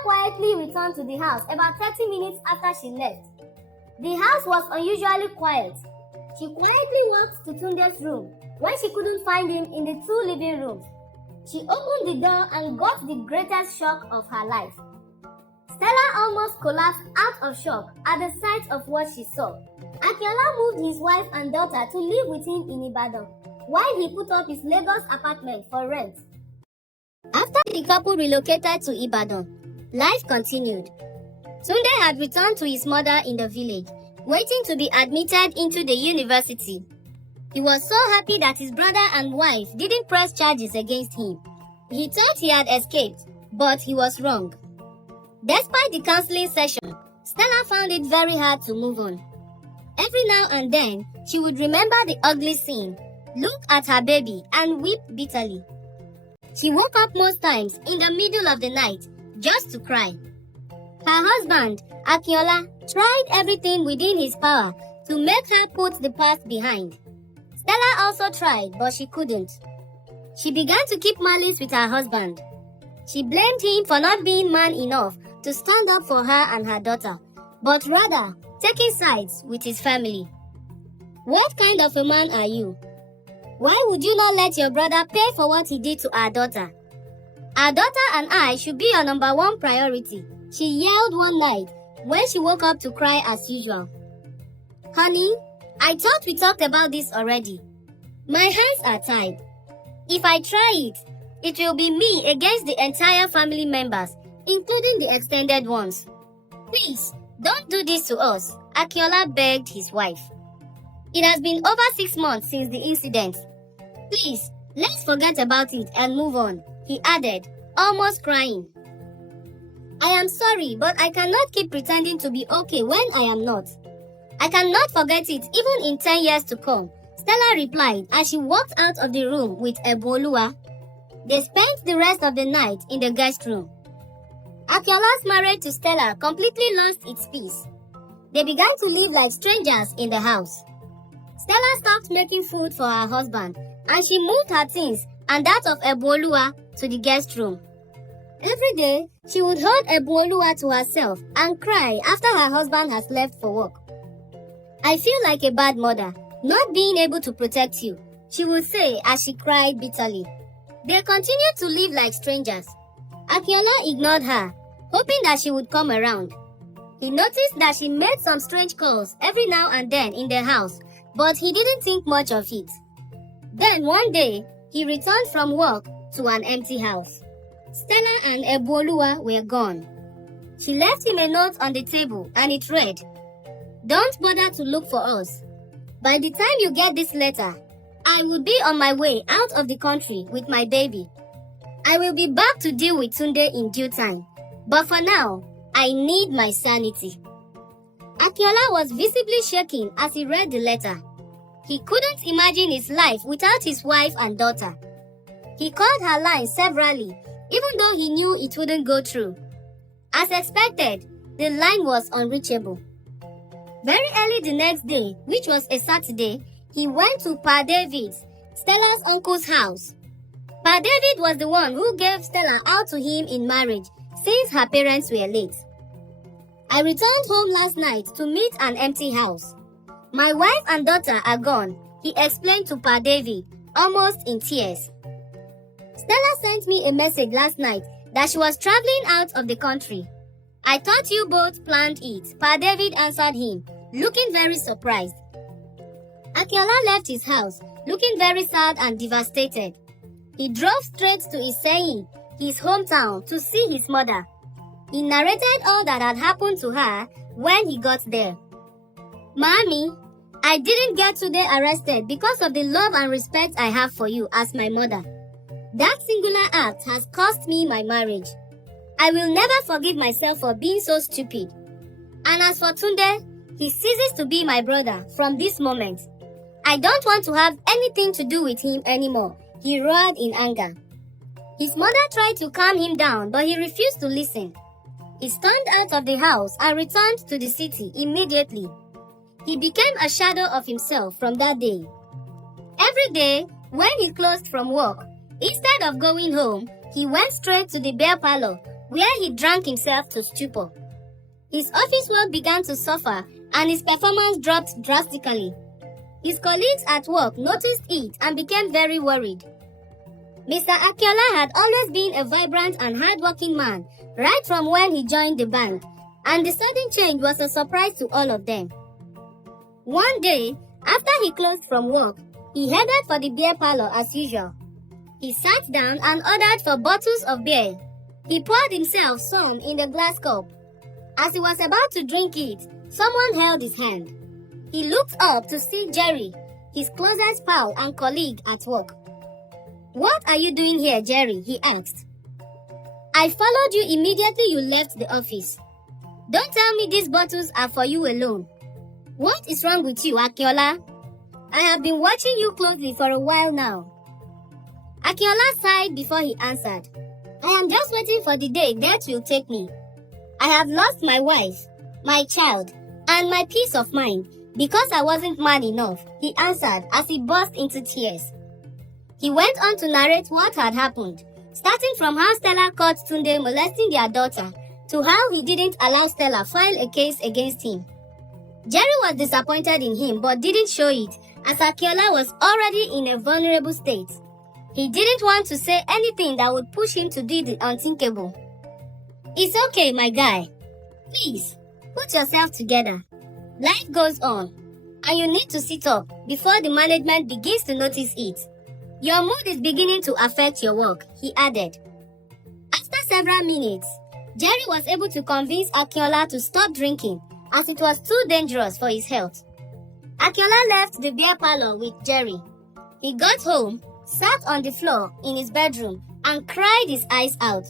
Stella quietly returned to the house about 30 minutes after she left. The house was unusually quiet. She quietly walked to Tunde's room when she couldn't find him in the 2 living rooms. She opened the door and got the greatest shock of her life. Stella almost collapsed out of shock at the sight of what she saw. Akola moved his wife and daughter to live with him in Ibadan, while he put up his Lagos apartment for rent. After the couple relocated to Ibadan, life continued. Tunde had returned to his mother in the village, waiting to be admitted into the university. He was so happy that his brother and wife didn't press charges against him. He thought he had escaped, but he was wrong. Despite the counseling session, Stella found it very hard to move on. Every now and then, she would remember the ugly scene, look at her baby, and weep bitterly. She woke up most times in the middle of the night just to cry. Her husband, Akola, tried everything within his power to make her put the past behind. Stella also tried, but she couldn't. She began to keep malice with her husband. She blamed him for not being man enough to stand up for her and her daughter, but rather taking sides with his family. What kind of a man are you? Why would you not let your brother pay for what he did to our daughter? Our daughter and I should be your number one priority, she yelled one night when she woke up to cry as usual. Honey, I thought we talked about this already. My hands are tied. If I try it, it will be me against the entire family members, including the extended ones. Please, don't do this to us, Akola begged his wife. It has been over 6 months since the incident. Please, let's forget about it and move on, he added, almost crying. I am sorry, but I cannot keep pretending to be okay when I am not. I cannot forget it even in 10 years to come, Stella replied as she walked out of the room with Eboluwa. They spent the rest of the night in the guest room. Akola's marriage to Stella completely lost its peace. They began to live like strangers in the house. Stella stopped making food for her husband and she moved her things and that of Eboluwa to the guest room. Every day, she would hold Eboluwa to herself and cry after her husband has left for work. I feel like a bad mother, not being able to protect you, she would say as she cried bitterly. They continued to live like strangers. Akola ignored her, hoping that she would come around. He noticed that she made some strange calls every now and then in the house, but he didn't think much of it. Then one day, he returned from work to an empty house. Stella and Eboluwa were gone. She left him a note on the table and it read, "Don't bother to look for us. By the time you get this letter, I will be on my way out of the country with my baby. I will be back to deal with Tunde in due time. But for now, I need my sanity." Akola was visibly shaking as he read the letter. He couldn't imagine his life without his wife and daughter. He called her line severally, even though he knew it wouldn't go through. As expected, the line was unreachable. Very early the next day, which was a Saturday, he went to Pa David's, Stella's uncle's house. Pa David was the one who gave Stella out to him in marriage since her parents were late. I returned home last night to meet an empty house. My wife and daughter are gone, he explained to Pa David, almost in tears. Stella sent me a message last night that she was traveling out of the country. I thought you both planned it, Pa David answered him, looking very surprised. Akola left his house, looking very sad and devastated. He drove straight to Iseyin, his hometown, to see his mother. He narrated all that had happened to her when he got there. "Mommy, I didn't get today arrested because of the love and respect I have for you as my mother. That singular act has cost me my marriage. I will never forgive myself for being so stupid. And as for Tunde, he ceases to be my brother from this moment. I don't want to have anything to do with him anymore," he roared in anger. His mother tried to calm him down, but he refused to listen. He stormed out of the house and returned to the city immediately. He became a shadow of himself from that day. Every day, when he closed from work, instead of going home, he went straight to the beer parlor, where he drank himself to stupor. His office work began to suffer and his performance dropped drastically. His colleagues at work noticed it and became very worried. Mr. Akola had always been a vibrant and hard-working man right from when he joined the bank, and the sudden change was a surprise to all of them. One day, after he closed from work, he headed for the beer parlor as usual. He sat down and ordered for bottles of beer. He poured himself some in the glass cup. As he was about to drink it, someone held his hand. He looked up to see Jerry, his closest pal and colleague at work. "What are you doing here, Jerry?" he asked. "I followed you immediately you left the office. Don't tell me these bottles are for you alone. What is wrong with you, Akola? I have been watching you closely for a while now." Akola sighed before he answered. "I am just waiting for the day death will take me. I have lost my wife, my child, and my peace of mind because I wasn't man enough," he answered as he burst into tears. He went on to narrate what had happened, starting from how Stella caught Tunde molesting their daughter to how he didn't allow Stella file a case against him. Jerry was disappointed in him but didn't show it as Akola was already in a vulnerable state. He didn't want to say anything that would push him to do the unthinkable. "It's okay, my guy. Please, put yourself together. Life goes on, and you need to sit up before the management begins to notice it. Your mood is beginning to affect your work," he added. After several minutes, Jerry was able to convince Akola to stop drinking as it was too dangerous for his health. Akola left the beer parlor with Jerry. He got home, sat on the floor in his bedroom, and cried his eyes out.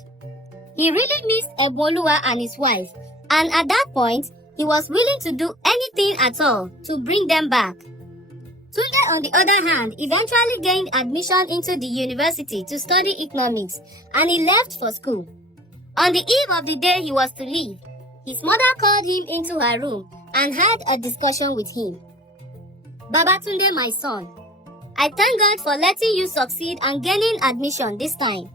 He really missed Eboluwa and his wife, and at that point, he was willing to do anything at all to bring them back. Tunde, on the other hand, eventually gained admission into the university to study economics, and he left for school. On the eve of the day he was to leave, his mother called him into her room and had a discussion with him. "Baba Tunde, my son, I thank God for letting you succeed and gaining admission this time.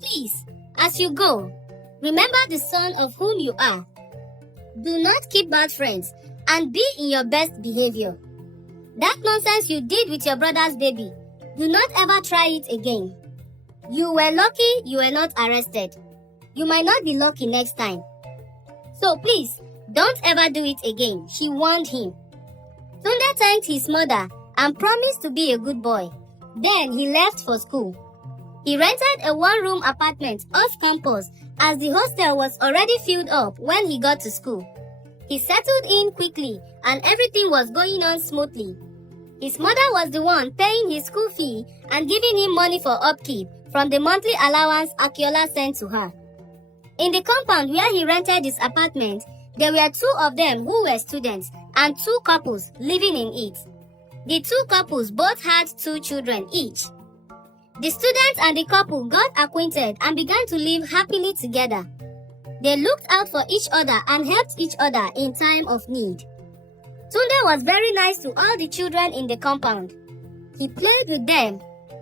Please, as you go, remember the son of whom you are. Do not keep bad friends and be in your best behavior. That nonsense you did with your brother's baby, do not ever try it again. You were lucky you were not arrested. You might not be lucky next time. So please, don't ever do it again," she warned him. Tunde thanked his mother and promised to be a good boy. Then he left for school. He rented a one-room apartment off campus as the hostel was already filled up when he got to school. He settled in quickly and everything was going on smoothly. His mother was the one paying his school fee and giving him money for upkeep from the monthly allowance Akola sent to her. In the compound where he rented his apartment, there were two of them who were students and two couples living in it. The two couples both had 2 children each. The students and the couple got acquainted and began to live happily together. They looked out for each other and helped each other in time of need. Tunde was very nice to all the children in the compound. He played with them,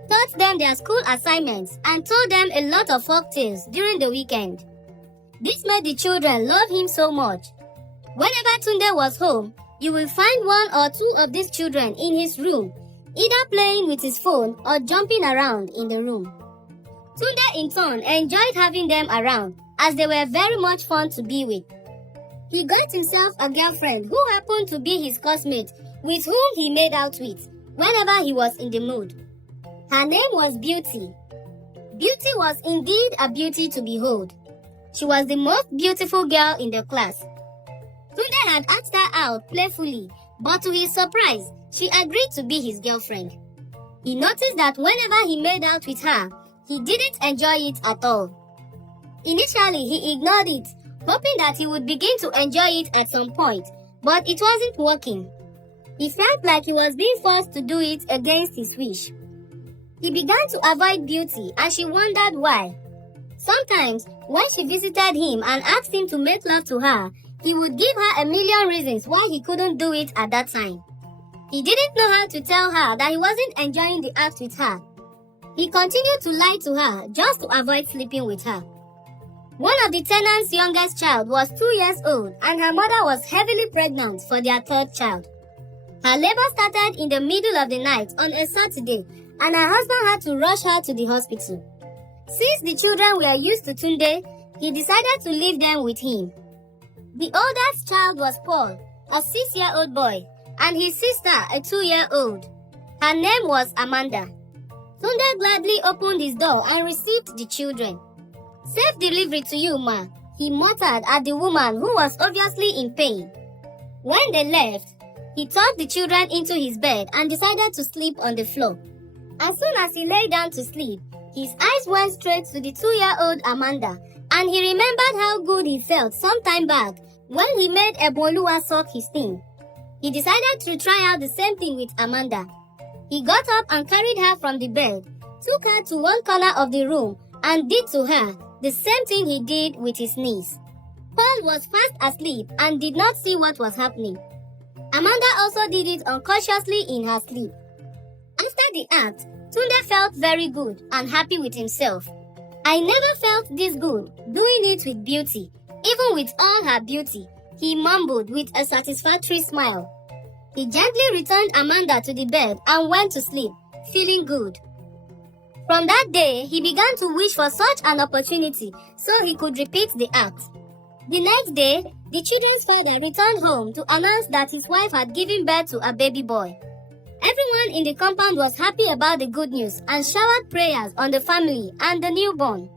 taught them their school assignments, and told them a lot of folktales during the weekend. This made the children love him so much. Whenever Tunde was home, you will find 1 or 2 of these children in his room, either playing with his phone or jumping around in the room. Tunde in turn enjoyed having them around as they were very much fun to be with. He got himself a girlfriend who happened to be his classmate with whom he made out with whenever he was in the mood. Her name was Beauty. Beauty was indeed a beauty to behold. She was the most beautiful girl in the class. Tunde had asked her out playfully, but to his surprise, she agreed to be his girlfriend. He noticed that whenever he made out with her, he didn't enjoy it at all. Initially, he ignored it, hoping that he would begin to enjoy it at some point, but it wasn't working. He felt like he was being forced to do it against his wish. He began to avoid Beauty and she wondered why. Sometimes, when she visited him and asked him to make love to her, he would give her a million reasons why he couldn't do it at that time. He didn't know how to tell her that he wasn't enjoying the act with her. He continued to lie to her just to avoid sleeping with her. One of the tenants' youngest child was 2 years old and her mother was heavily pregnant for their third child. Her labor started in the middle of the night on a Saturday and her husband had to rush her to the hospital. Since the children were used to Tunde, he decided to leave them with him. The oldest child was Paul, a 6-year-old boy, and his sister, a 2-year-old. Her name was Amanda. Tunde gladly opened his door and received the children. "Safe delivery to you, ma," he muttered at the woman who was obviously in pain. When they left, he tucked the children into his bed and decided to sleep on the floor. As soon as he lay down to sleep, his eyes went straight to the 2-year-old Amanda, and he remembered how good he felt some time back when he made Eboluwa suck his thing. He decided to try out the same thing with Amanda. He got up and carried her from the bed, took her to one corner of the room, and did to her the same thing he did with his niece. Paul was fast asleep and did not see what was happening. Amanda also did it unconsciously in her sleep. After the act, Tunde felt very good and happy with himself. "I never felt this good, doing it with beauty, even with all her beauty," he mumbled with a satisfactory smile. He gently returned Amanda to the bed and went to sleep, feeling good. From that day, he began to wish for such an opportunity so he could repeat the act. The next day, the children's father returned home to announce that his wife had given birth to a baby boy. Everyone in the compound was happy about the good news and showered prayers on the family and the newborn.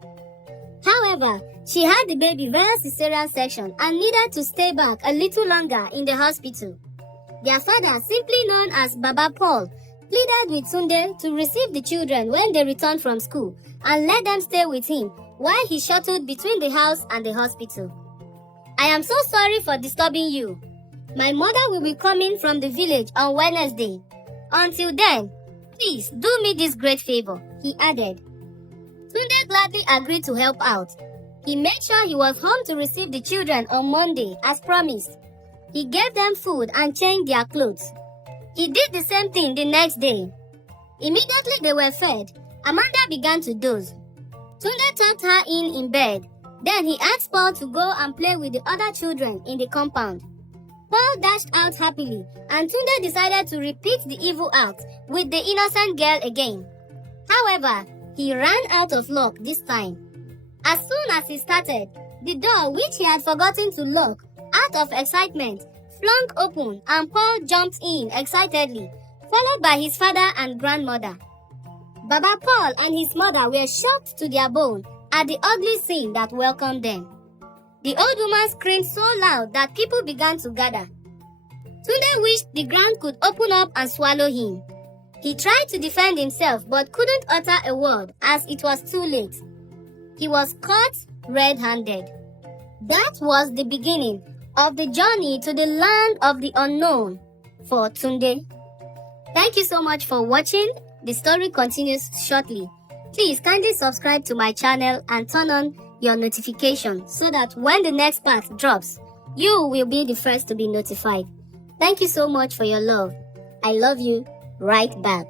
However, she had the baby via cesarean section and needed to stay back a little longer in the hospital. Their father, simply known as Baba Paul, pleaded with Tunde to receive the children when they returned from school and let them stay with him while he shuttled between the house and the hospital. "I am so sorry for disturbing you. My mother will be coming from the village on Wednesday. Until then, please do me this great favor," he added. Tunde gladly agreed to help out. He made sure he was home to receive the children on Monday as promised. He gave them food and changed their clothes. He did the same thing the next day. Immediately they were fed, Amanda began to doze. Tunde tucked her in bed. Then he asked Paul to go and play with the other children in the compound. Paul dashed out happily, and Tunde decided to repeat the evil act with the innocent girl again. However, he ran out of luck this time. As soon as he started, the door which he had forgotten to lock, out of excitement, flung open and Paul jumped in excitedly, followed by his father and grandmother. Baba Paul and his mother were shocked to their bone at the ugly scene that welcomed them. The old woman screamed so loud that people began to gather. Tunde wished the ground could open up and swallow him. He tried to defend himself but couldn't utter a word as it was too late. He was caught red-handed. That was the beginning of the journey to the land of the unknown for Tunde. Thank you so much for watching. The story continues shortly. Please kindly subscribe to my channel and turn on your notification so that when the next part drops, you will be the first to be notified. Thank you so much for your love. I love you right back.